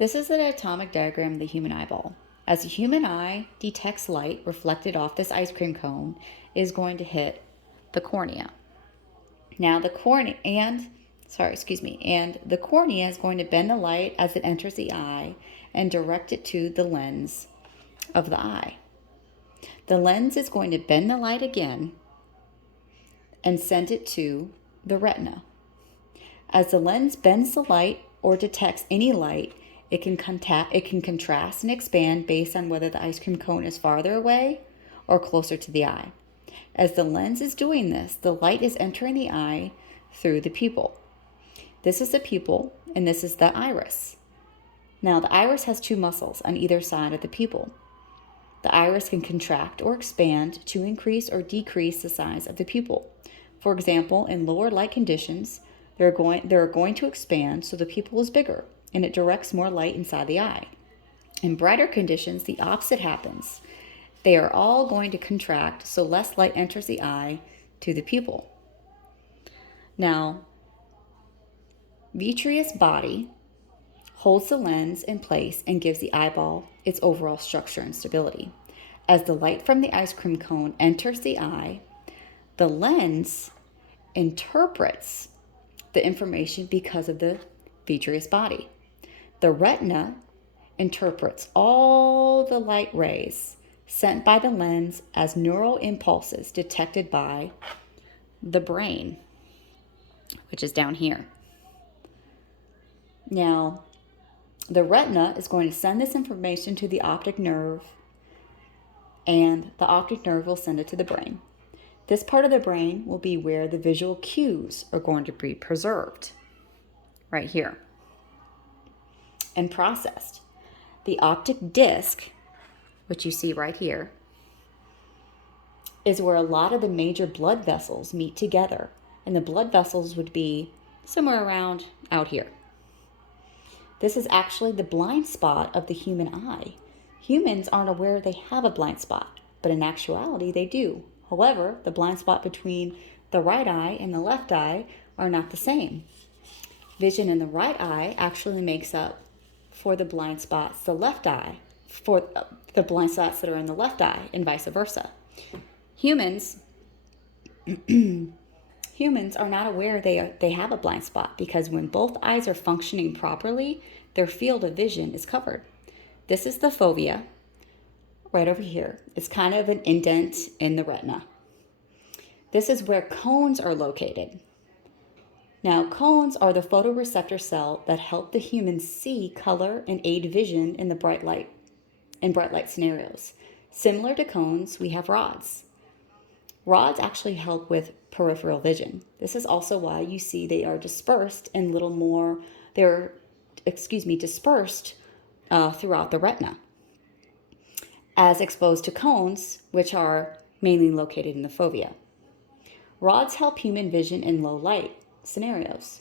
This is an atomic diagram of the human eyeball. As the human eye detects light reflected off this ice cream cone, it is going to hit the cornea. Now the cornea and the cornea is going to bend the light as it enters the eye and direct it to the lens of the eye. The lens is going to bend the light again and send it to the retina. As the lens bends the light or detects any light, it can contrast and expand based on whether the ice cream cone is farther away or closer to the eye. As the lens is doing this, the light is entering the eye through the pupil. This is the pupil, and this is the iris. Now, the iris has two muscles on either side of the pupil. The iris can contract or expand to increase or decrease the size of the pupil. For example, in lower light conditions, they're going to expand so the pupil is bigger and it directs more light inside the eye. In brighter conditions, the opposite happens. They are all going to contract so less light enters the eye to the pupil. Now, vitreous body holds the lens in place and gives the eyeball its overall structure and stability. As the light from the ice cream cone enters the eye, the lens interprets the information because of the vitreous body. The retina interprets all the light rays sent by the lens as neural impulses detected by the brain, which is down here. Now, the retina is going to send this information to the optic nerve, and the optic nerve will send it to the brain. This part of the brain will be where the visual cues are going to be preserved, right here, and processed. The optic disc, which you see right here, is where a lot of the major blood vessels meet together, and the blood vessels would be somewhere around out here. This is actually the blind spot of the human eye. Humans aren't aware they have a blind spot, but in actuality they do. However, the blind spot between the right eye and the left eye are not the same. Vision in the right eye actually makes up for the blind spots the left eye, for the blind spots that are in the left eye, and vice versa. Humans are not aware they have a blind spot because when both eyes are functioning properly, their field of vision is covered. This is the fovea right over here. It's kind of an indent in the retina. This is where cones are located. Now, cones are the photoreceptor cell that help the human see color and aid vision in bright light scenarios. Similar to cones, we have rods. Rods actually help with peripheral vision. This is also why you see they are dispersed throughout the retina, as exposed to cones, which are mainly located in the fovea. Rods help human vision in low light scenarios.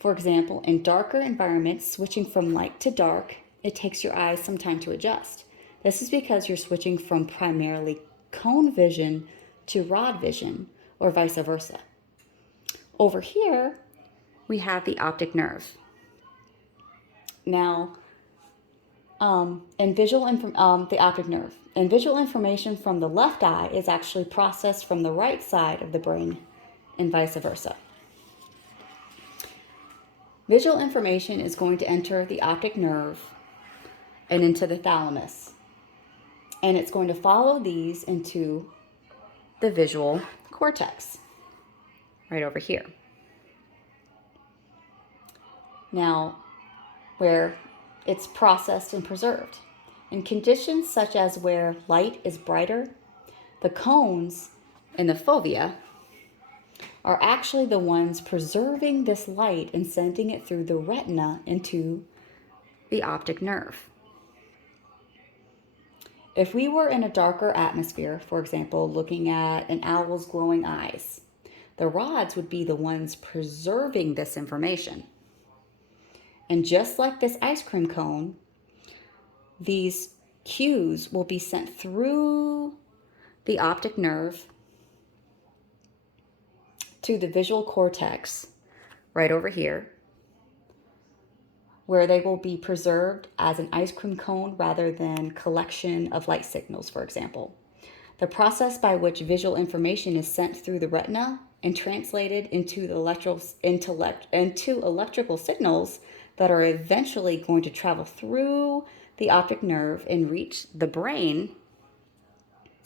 For example, in darker environments, switching from light to dark, it takes your eyes some time to adjust. This is because you're switching from primarily cone vision to rod vision, or vice versa. Over here, we have the optic nerve. Now, the optic nerve. And visual information from the left eye is actually processed from the right side of the brain, and vice versa. Visual information is going to enter the optic nerve and into the thalamus. And it's going to follow these into the visual cortex, right over here. Now, where it's processed and preserved. In conditions such as where light is brighter, the cones in the fovea are actually the ones preserving this light and sending it through the retina into the optic nerve. If we were in a darker atmosphere, for example, looking at an owl's glowing eyes, the rods would be the ones preserving this information. And just like this ice cream cone, these cues will be sent through the optic nerve to the visual cortex right over here, where they will be preserved as an ice cream cone rather than collection of light signals, for example. The process by which visual information is sent through the retina and translated into electrical signals that are eventually going to travel through the optic nerve and reach the brain